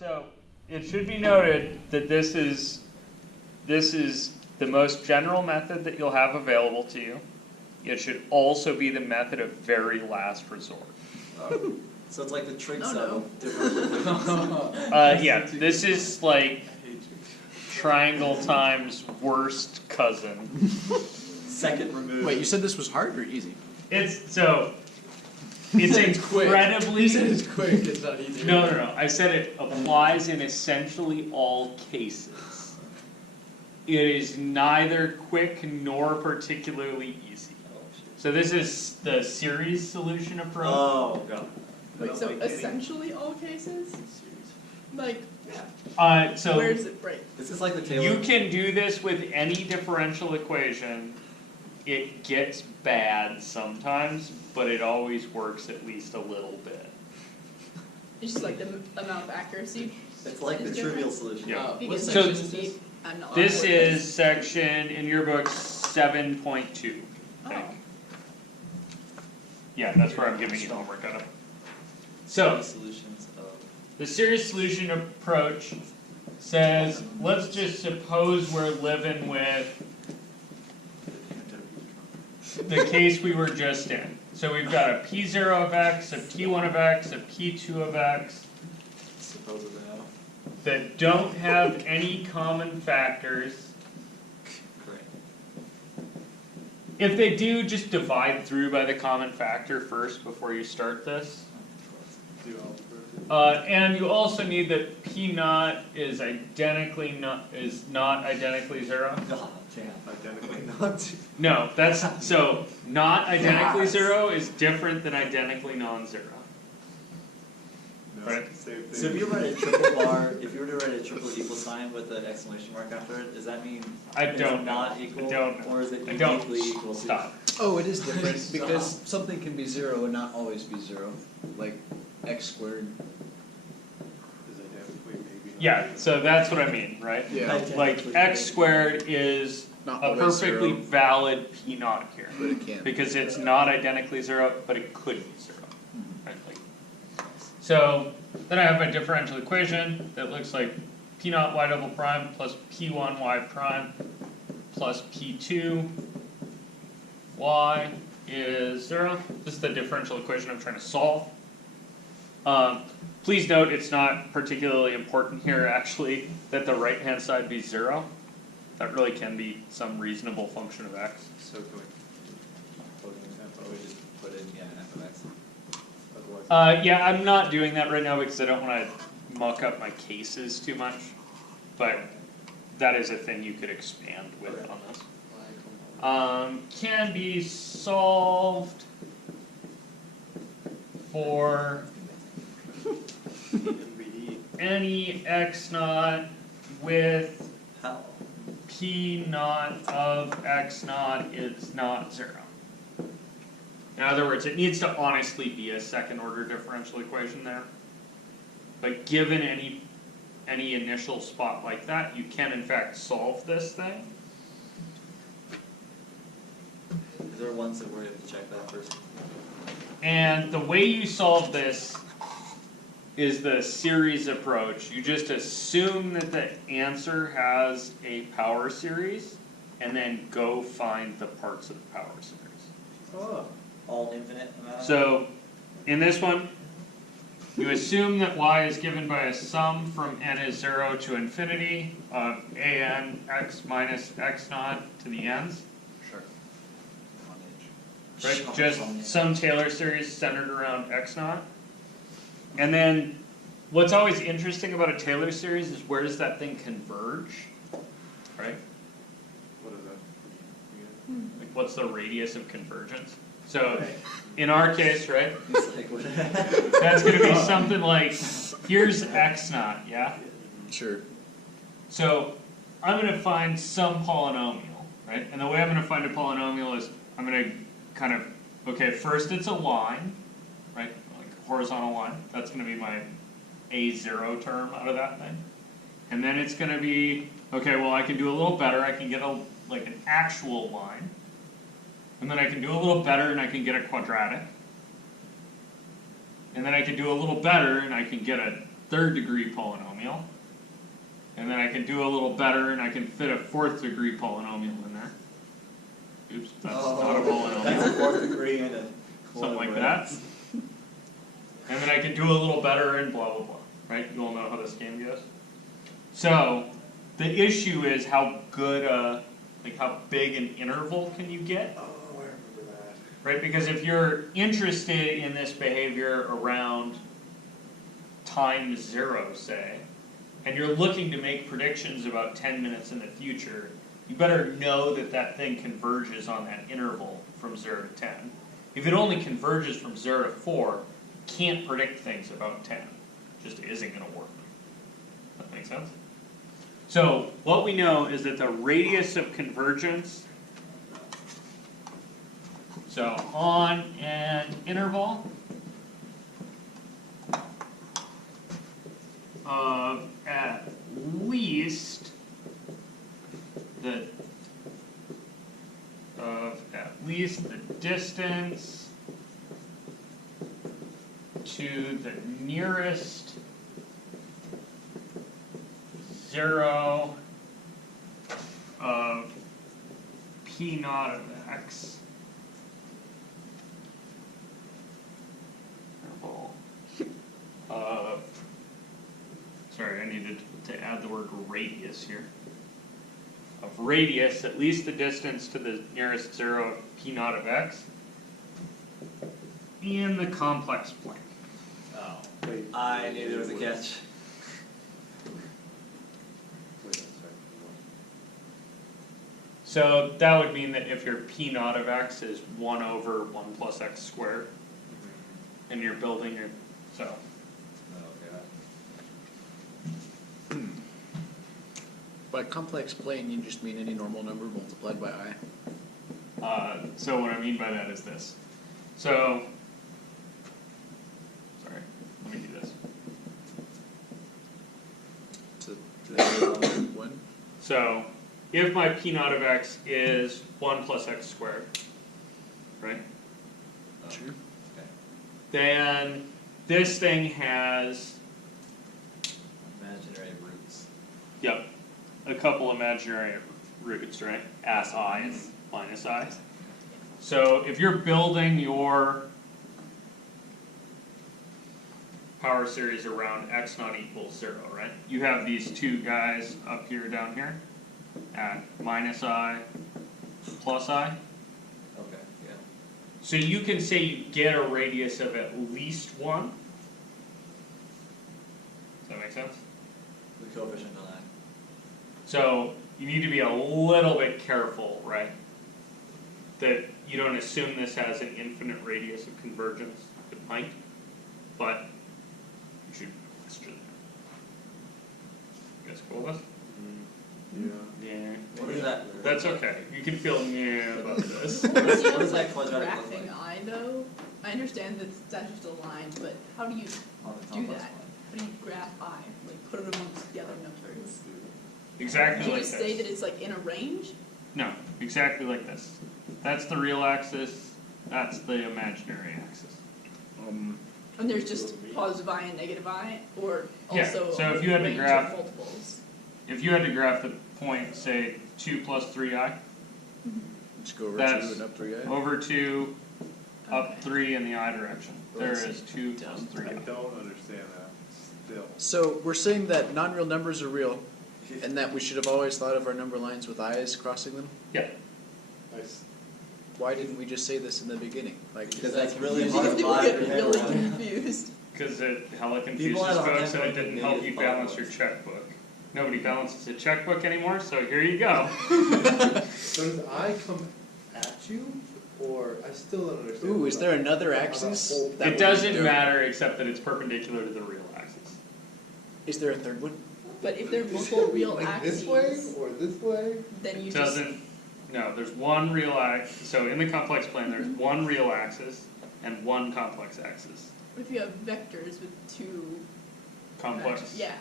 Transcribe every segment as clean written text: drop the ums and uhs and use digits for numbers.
So it should be noted that this is the most general method that you'll have available to you. It should also be the method of very last resort. So it's like the trig set no. of different Yeah, this is like triangle times worst cousin. second removed. Wait, you said this was hard or easy? It's incredibly. You said it's quick. It's not easy. No. I said it applies in essentially all cases. It is neither quick nor particularly easy. So this is the series solution approach. Oh god. Wait, so essentially all cases? Like, So where does it break? This is like the Taylor. you can do this with any differential equation. It gets bad sometimes, but it always works at least a little bit. It's just like the amount of accuracy. It's like the is trivial different. solution. Yeah. Because So section is deep, I'm not This like is section in your book 7.2. I think. Oh. Yeah, that's where I'm giving you homework on it. So Solutions of the series solution approach says, let's just suppose we're living with the case we were just in. So we've got a P0 of x, a P1 of x, a P2 of x supposedly now. that don't have any common factors. Great. If they do, just divide through by the common factor first before you start this. And you also need that P naught is not identically 0. God damn, identically not. No, that's so not identically 0 is different than identically non-zero. Right? So if you write a triple bar, if you were to write a triple equal sign with an exclamation mark after it, does that mean it's not equal? I don't know. Or is it I don't. uniquely equal to? Stop. Oh, it is different because something can be 0 and not always be 0, like x squared. Yeah, so that's what I mean, right? Yeah. Like x squared is Not a always perfectly 0, valid P naught here. but it can. Because it's not identically 0, but it could be 0. Right? Like, so then I have my differential equation that looks like P naught y double prime plus P1 y prime plus P2 y is 0. This is the differential equation I'm trying to solve. Please note it's not particularly important here actually that the right hand side be 0. That really can be some reasonable function of x. So can we just put in f of x? Yeah, I'm not doing that right now because I don't want to muck up my cases too much. But that is a thing you could expand with on this. Can be solved for any x naught with How? P naught of x naught is not 0. In other words, it needs to honestly be a second order differential equation there. But given any initial spot like that, you can in fact solve this thing. Is there ones that we have to check that first? And the way you solve this is the series approach. You just assume that the answer has a power series, and then go find the parts of the power series. Oh. All infinite amount? So, in this one, you assume that y is given by a sum from n is 0 to infinity of an x minus x naught to the n's. Sure. Right? Just some Taylor series centered around x naught. And then, what's always interesting about a Taylor series is where does that thing converge? Right? What is that? Like, what's the radius of convergence? So, in our case, right? It's like, what? That's going to be something like, here's x naught, yeah? Sure. So, I'm going to find some polynomial, right? And the way I'm going to find a polynomial is, I'm going to kind of, okay, first it's a line, right? Like a horizontal line. That's going to be my A0 term out of that thing. And then it's going to be, okay, well I can do a little better. I can get like an actual line. And then I can do a little better and I can get a quadratic. And then I can do a little better and I can get a third degree polynomial. And then I can do a little better and I can fit a fourth degree polynomial in there. Oops, that's not a polynomial. That's a fourth degree and a Something like that. And then I can do a little better and blah blah blah. Right? You all know how this game goes. So the issue is how good like how big an interval can you get? Oh, I remember that. Right? Because if you're interested in this behavior around time 0, say, and you're looking to make predictions about 10 minutes in the future, you better know that that thing converges on that interval from 0 to 10. If it only converges from 0 to 4, you can't predict things about 10. It just isn't going to work. That makes sense? So what we know is that the radius of convergence, so on an interval of at least the distance to the nearest 0 of p naught of x interval of, sorry, I needed to add the word radius here, of radius, at least the distance to the nearest 0 of p naught of x in the complex plane. Oh. Wait, I knew there was a catch. Wait, sorry. So that would mean that if your p naught of x is 1 over 1 plus x squared, and you're building your, so. Okay. By complex plane, you just mean any normal number multiplied by I. So what I mean by that is this. So, sorry, let me do this. One. So, if my p naught of x is 1 plus x squared, right? True. Then this thing has, Imaginary roots. yep, a couple imaginary roots, right? As I and minus I. So if you're building your power series around x naught equals 0, right? You have these two guys up here, down here, at minus I, plus I. Okay, yeah. So you can say you get a radius of at least 1. Does that make sense? The coefficient on that. So you need to be a little bit careful, right? That you don't assume this has an infinite radius of convergence. It might, but you should question it. You guys cool with this? Yeah. Yeah. What is that? That's okay. You can feel yeah about this. What does that quadratic look Graphing like? I though, I understand that that's just a line, but how do you On the do complex that? one. How do you graph I? Like put it amongst the other numbers? Exactly Do you like just say this. that it's like in a range? No, exactly like this. That's the real axis. That's the imaginary axis. And there's just positive I and negative I, or Yeah, also so a if you had to range graph- of multiples? If you had to graph the point, say 2 plus 3i, Just go over That's 2 and up 3i. over 2, up Okay. 3 in the I direction. There Let's is 2 plus I 3i. don't understand that still. So we're saying that non-real numbers are real, and that we should have always thought of our number lines with i's crossing them. Yeah. Nice. Why didn't we just say this in the beginning? Like, Because that's really Because hard to people buy get your head really around. confused. Because it hella confuses People have a hard folks time and it finding didn't help you native balance your formulas. checkbook. Nobody balances a checkbook anymore, so here you go. So does I come at you, or I still don't understand? ooh, is there another How that axis? whole- That would It be doesn't dope. matter except that it's perpendicular to the real axis. Is there a third one? But if there are multiple real like axes, this way or this way? then you It just doesn't, no, there's one real axis, so in the complex plane there's one real axis and one complex axis. what if you have vectors with two Complex, yeah.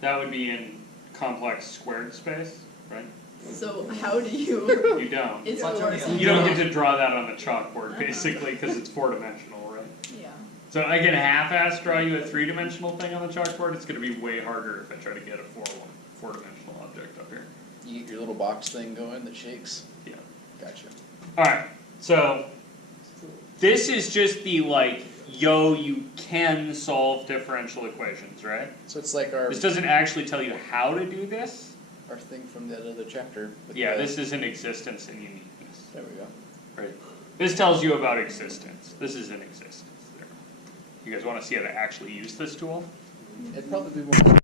that would be in complex squared space, right? So how do you You don't. it's What's or on the something. You don't get to draw that on the chalkboard basically because it's 4-dimensional, right? Yeah. So I can half-ass draw you a 3-dimensional thing on the chalkboard, it's gonna be way harder if I try to get a 4-dimensional object up here. You get your little box thing going that shakes? Yeah. Gotcha. Alright, so this is just the like, yo, you can solve differential equations, right? So it's like our This doesn't actually tell you how to do this. thing from that other chapter. with Yeah, the- this is an existence and uniqueness, There we go. right? This tells you about existence. This is an existence. There. You guys wanna see how to actually use this tool? It'd probably be more